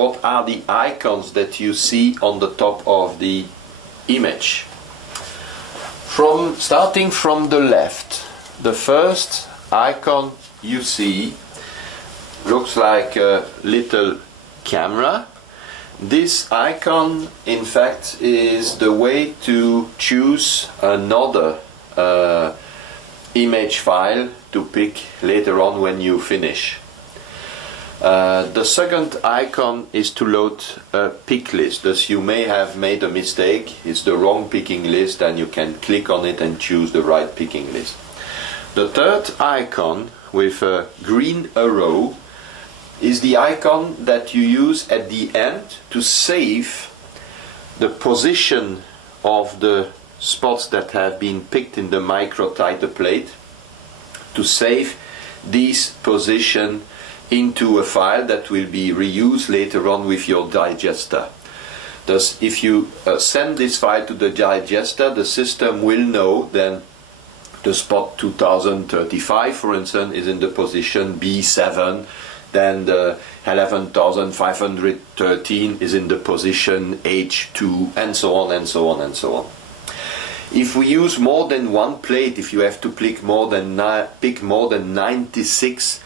what are the icons that you see on the top of the image. Starting from the left, the first icon you see looks like a little camera. This icon, in fact, is the way to choose another image file to pick later on when you finish. The second icon is to load a pick list. Thus you may have made a mistake, it's the wrong picking list, and you can click on it and choose the right picking list. The third icon with a green arrow is the icon that you use at the end to save the position of the spots that have been picked in the microtiter plate, to save this position into a file that will be reused later on with your digester. Thus, if you send this file to the digester, the system will know then the spot 2035, for instance, is in the position B7, then the 11,513 is in the position H2, and so on and so on and so on. If we use more than one plate, if you have to pick more than 96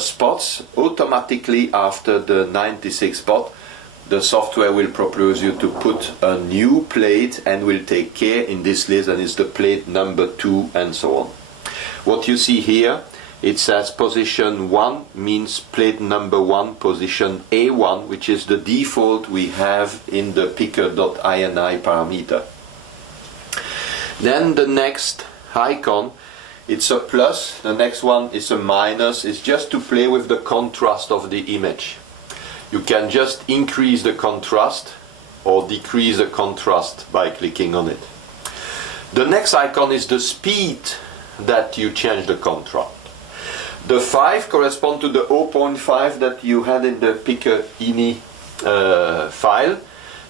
spots, automatically after the 96 spot, the software will propose you to put a new plate and will take care in this list, and it's the plate number 2 and so on. What you see here, it says position 1 means plate number 1, position A1, which is the default we have in the picker.ini parameter. Then the next icon, it's a plus, the next one is a minus. It's just to play with the contrast of the image. You can just increase the contrast or decrease the contrast by clicking on it. The next icon is the speed that you change the contrast. The 5 corresponds to the 0.5 that you had in the picker.ini file.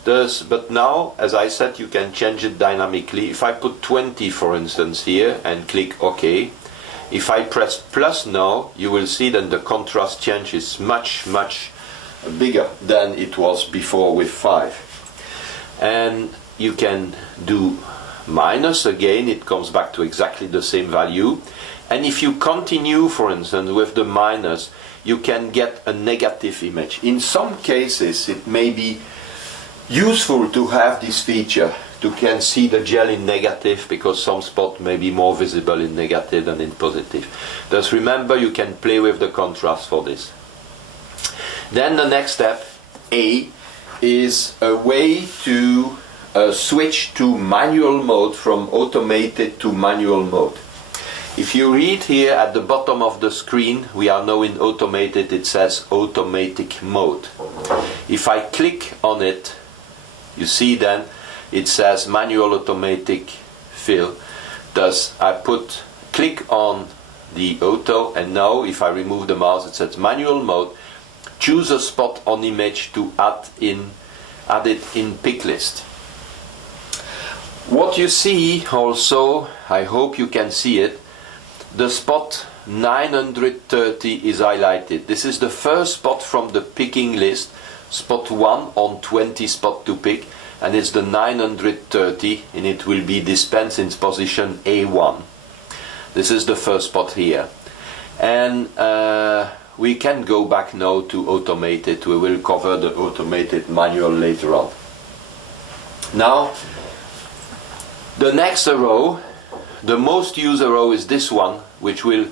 But now, as I said, you can change it dynamically. If I put 20, for instance, here and click OK, if I press plus now, you will see that the contrast change is much bigger than it was before with 5. And you can do minus again, it comes back to exactly the same value. And if you continue, for instance, with the minus, you can get a negative image. In some cases, it may be useful to have this feature to can see the gel in negative, because some spot may be more visible in negative than in positive. Thus remember, you can play with the contrast for this. Then the next step, A, is a way to switch to manual mode from automated to manual mode. If you read here at the bottom of the screen, we are now in automated, it says automatic mode. If I click on it, you see then it says manual automatic fill. Thus I click on the auto, and now if I remove the mouse it says manual mode. Choose a spot on image to add it in pick list. What you see also, I hope you can see it, the spot 930 is highlighted. This is the first spot from the picking list, spot 1 on 20 spot to pick, and it's the 930, and it will be dispensed in position A1. This is the first spot here. And we can go back now to automated. We will cover the automated manual later on. Now, the next arrow, the most used arrow is this one, which will,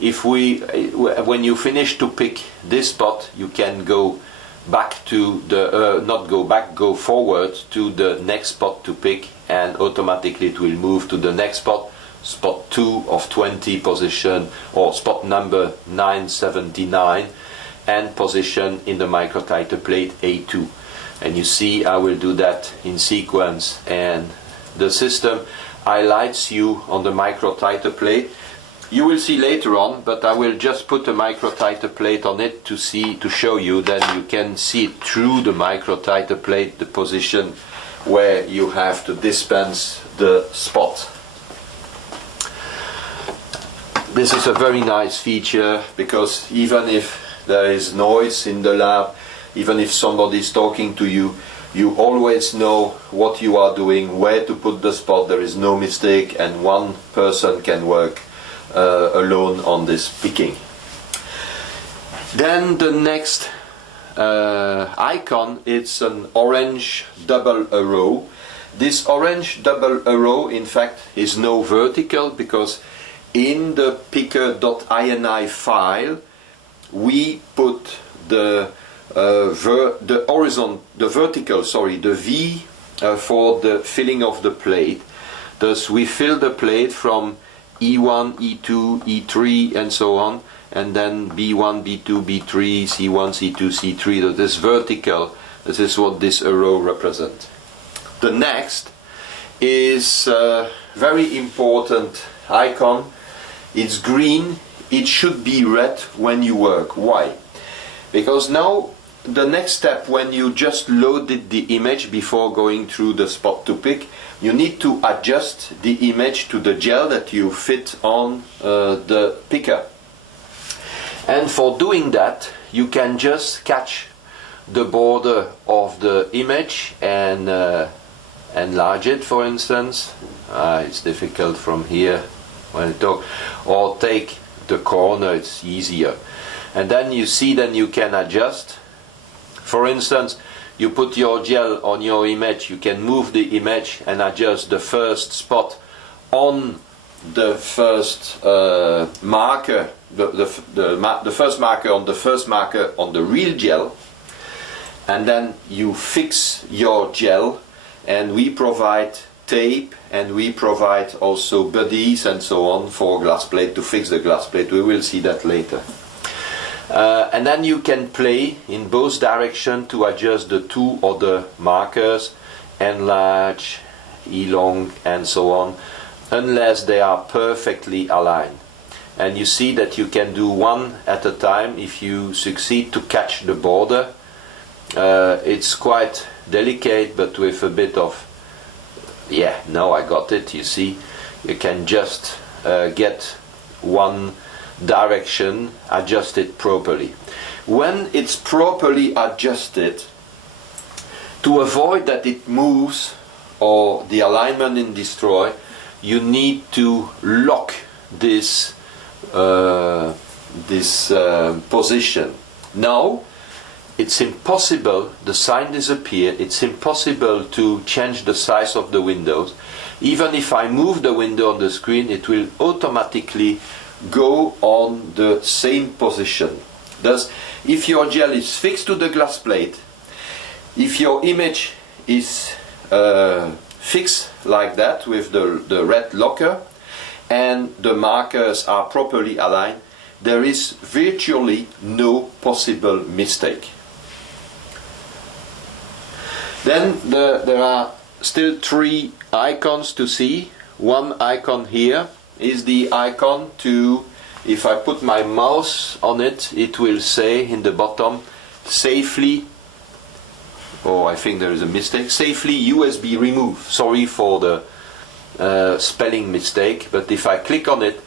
when you finish to pick this spot, you can go back to the, go forward to the next spot to pick, and automatically it will move to the next spot, spot 2 of 20 position, or spot number 979, and position in the microtiter plate A2. And you see I will do that in sequence, and the system highlights you on the microtiter plate. You will see later on, but I will just put a microtiter plate on it to show you. Then you can see it through the microtiter plate, the position where you have to dispense the spot. This is a very nice feature, because even if there is noise in the lab, even if somebody is talking to you, you always know what you are doing, where to put the spot, there is no mistake, and one person can work alone on this picking. Then the next icon, it's an orange double arrow. This orange double arrow in fact is no vertical, because in the picker.ini file we put the V for the filling of the plate. Thus we fill the plate from E1, E2, E3 and so on, and then B1, B2, B3, C1, C2, C3. That is vertical. This is what this arrow represents. The next is a very important icon. It's green. It should be red when you work. Why? Because now the next step, when you just loaded the image before going through the spot to pick, you need to adjust the image to the gel that you fit on the picker. And for doing that, you can just catch the border of the image and enlarge it, for instance. It's difficult from here when I talk, or take the corner, it's easier. And then you see, then you can adjust. For instance, you put your gel on your image, you can move the image and adjust the first spot on the first marker, the first marker on the first marker on the real gel, and then you fix your gel, and we provide tape and we provide also buddies and so on for glass plate to fix the glass plate. We will see that later. And then you can play in both directions to adjust the two other markers, enlarge, elong and so on, unless they are perfectly aligned. And you see that you can do one at a time if you succeed to catch the border. It's quite delicate, but with a bit of, yeah, now I got it, you see. You can just get one direction, adjust it properly. When it's properly adjusted, to avoid that it moves or the alignment is destroyed, you need to lock this position. Now it's impossible, the sign disappeared, it's impossible to change the size of the windows. Even if I move the window on the screen, it will automatically go on the same position. Thus, if your gel is fixed to the glass plate, if your image is fixed like that with the red locker and the markers are properly aligned, there is virtually no possible mistake. Then there are still three icons to see. One icon here is the icon to, if I put my mouse on it, it will say in the bottom, safely, oh, I think there is a mistake, safely USB remove. Sorry for the spelling mistake, but if I click on it,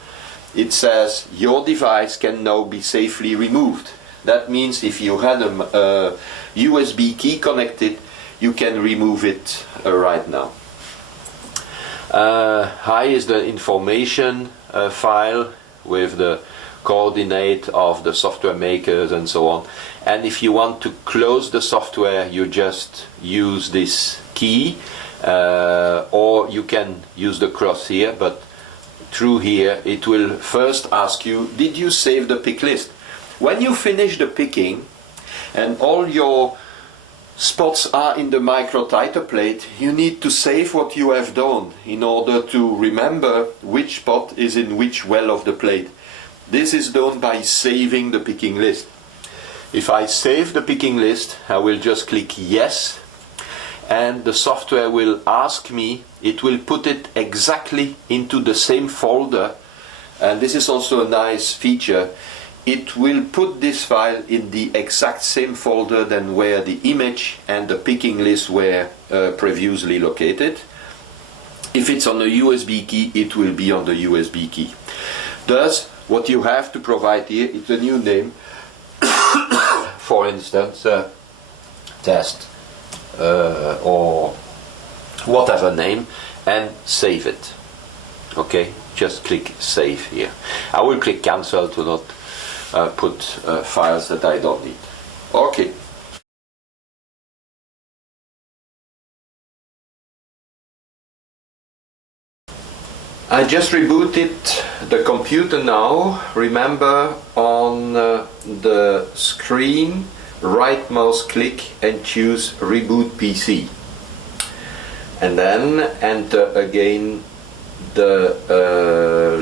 it says your device can now be safely removed. That means if you had a USB key connected, you can remove it right now. High is the information file with the coordinate of the software makers and so on. And if you want to close the software, you just use this key, or you can use the cross here, but through here it will first ask you, did you save the pick list? When you finish the picking and all your spots are in the microtiter plate, you need to save what you have done in order to remember which spot is in which well of the plate. This is done by saving the picking list. If I save the picking list, I will just click yes, and the software will ask me, it will put it exactly into the same folder, and this is also a nice feature. It will put this file in the exact same folder than where the image and the picking list were previously located. If it's on a USB key, it will be on the USB key. Thus, what you have to provide here is a new name. For instance, test or whatever name, and save it. Okay, just click save here. I will click cancel to not put files that I don't need. Okay. I just rebooted the computer now. Remember, on the screen, right mouse click and choose reboot PC. And then enter again the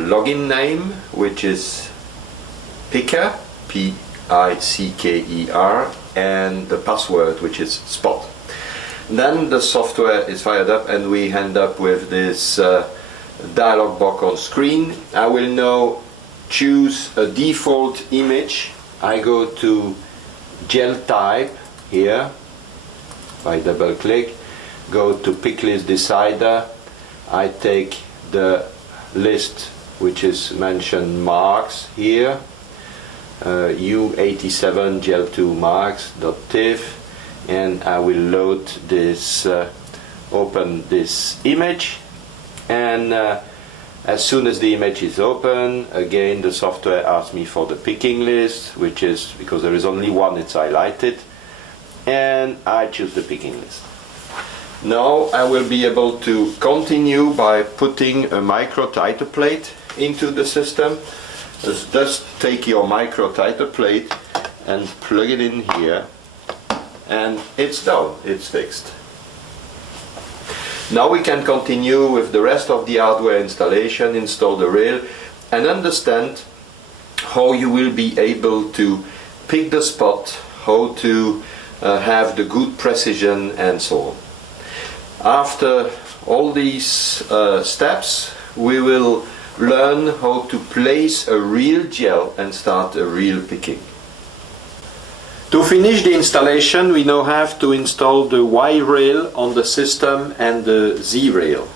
login name, which is Picker, P-I-C-K-E-R, and the password, which is Spot. Then the software is fired up and we end up with this dialog box on screen. I will now choose a default image. I go to gel type here, by double click, go to pick list decider. I take the list which is mentioned marks here, U87 gel2 marks.tif, and I will load this, open this image, and as soon as the image is open, again the software asks me for the picking list, which is, because there is only one, it's highlighted, and I choose the picking list. Now I will be able to continue by putting a micro title plate into the system. Just take your micro title plate and plug it in here, and it's done, it's fixed. Now we can continue with the rest of the hardware installation, install the rail, and understand how you will be able to pick the spot, how to have the good precision, and so on. After all these steps, we will learn how to place a real gel and start a real picking. To finish the installation, we now have to install the Y rail on the system and the Z rail.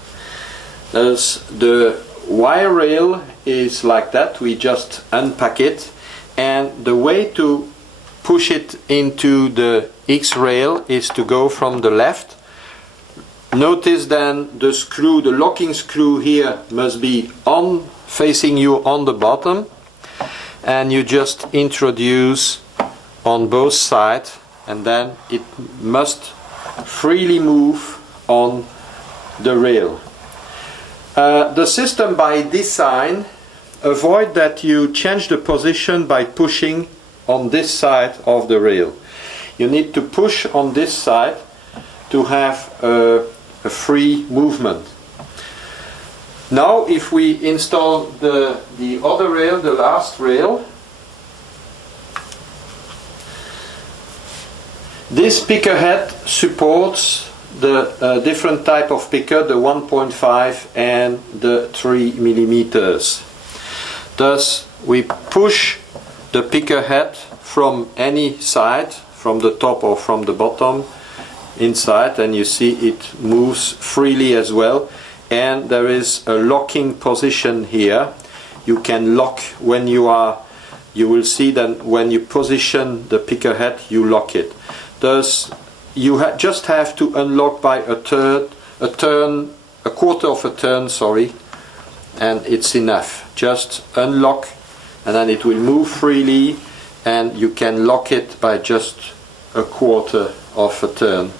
As the Y rail is like that, we just unpack it, and the way to push it into the X rail is to go from the left. Notice then the screw, the locking screw here must be on, facing you on the bottom, and you just introduce on both sides, and then it must freely move on the rail. The system by design avoid that you change the position by pushing on this side of the rail. You need to push on this side to have a free movement. Now if we install the other rail, the last rail, this picker head supports the different type of picker, the 1.5 and the 3 millimeters. Thus we push the picker head from any side, from the top or from the bottom, inside, and you see it moves freely as well. And there is a locking position here. You can lock when you are, you will see that when you position the picker head, you lock it. Thus, you just have to unlock by a quarter of a turn, sorry, and it's enough. Just unlock, and then it will move freely, and you can lock it by just a quarter of a turn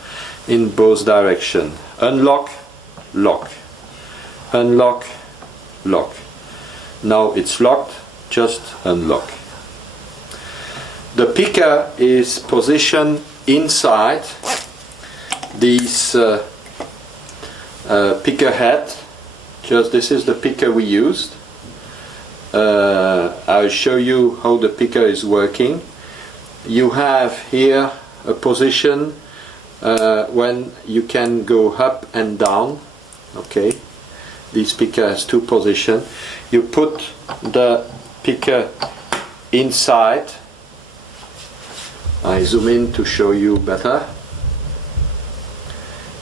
in both directions. Unlock, lock, unlock, lock. Now it's locked, just unlock. The picker is positioned inside this picker head. Just this is the picker we used. I'll show you how the picker is working. You have here a position when you can go up and down. Okay, this picker has two positions. You put the picker inside. I zoom in to show you better.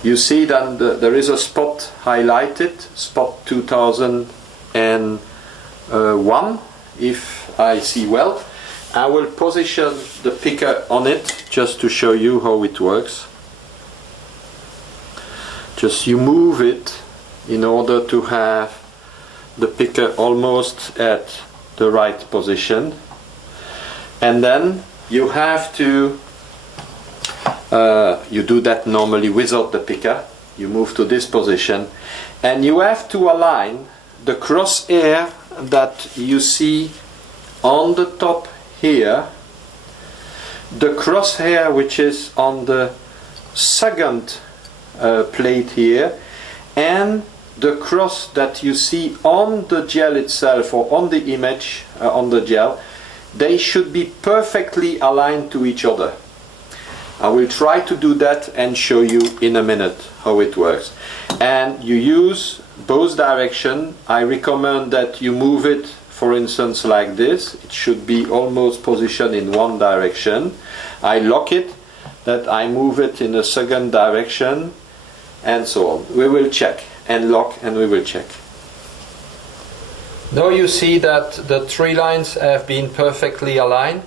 You see that there is a spot highlighted, spot 2001, if I see well, I will position the picker on it just to show you how it works. Just you move it in order to have the picker almost at the right position, and then you have to you do that normally without the picker. You move to this position and you have to align the crosshair that you see on the top here, the crosshair which is on the second plate here, and the cross that you see on the gel itself or on the image on the gel. They should be perfectly aligned to each other. I will try to do that and show you in a minute how it works. And you use both directions. I recommend that you move it, for instance, like this. It should be almost positioned in one direction. I lock it, that I move it in a second direction, and so on. We will check and lock, and we will check. Now you see that the three lines have been perfectly aligned.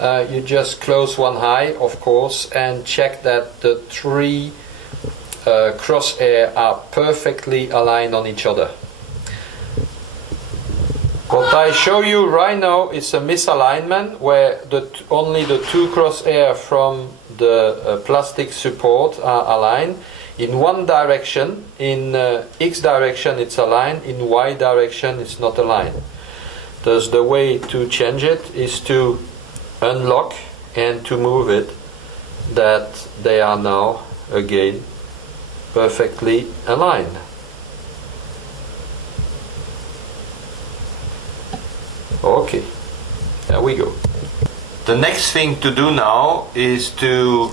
You just close one eye, of course, and check that the three crosshair are perfectly aligned on each other. What I show you right now is a misalignment where only the two crosshair from the plastic support are aligned. In one direction, in X direction it's aligned, in Y direction it's not aligned. Thus the way to change it is to unlock and to move it, that they are now again perfectly aligned. Okay, there we go. The next thing to do now is to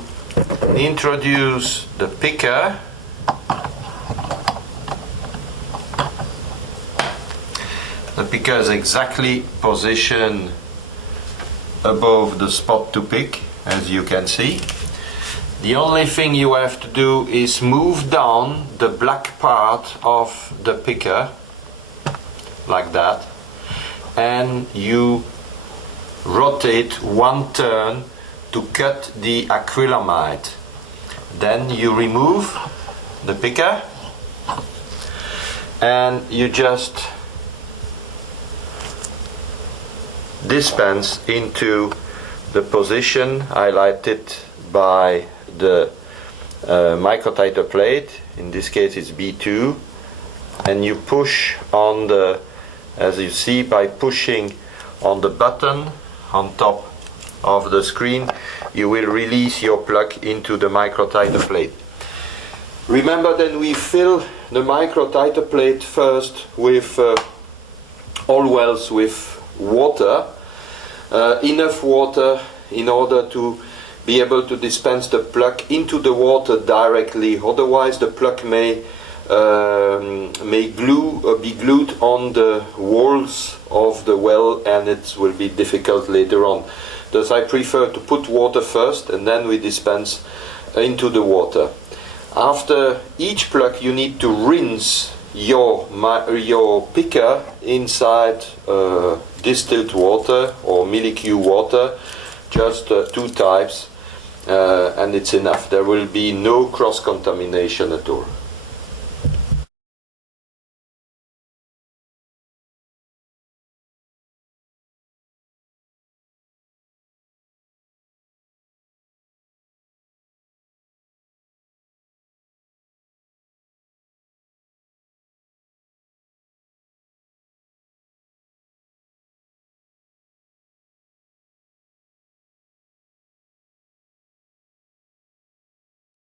introduce the picker is exactly positioned above the spot to pick, as you can see. The only thing you have to do is move down the black part of the picker like that, and you rotate one turn to cut the acrylamide. Then you remove the picker and you just dispense into the position highlighted by the microtiter plate. In this case it's B2, and you push on the, as you see, by pushing on the button on top of the screen, you will release your plug into the microtiter plate. Remember that we fill the microtiter plate first with all wells with water, enough water in order to be able to dispense the plug into the water directly. Otherwise the plug may be glued on the walls of the well, and it will be difficult later on. Thus I prefer to put water first and then we dispense into the water. After each plug you need to rinse your picker inside distilled water or milk water, just 2 types, and it's enough. There will be no cross-contamination at all.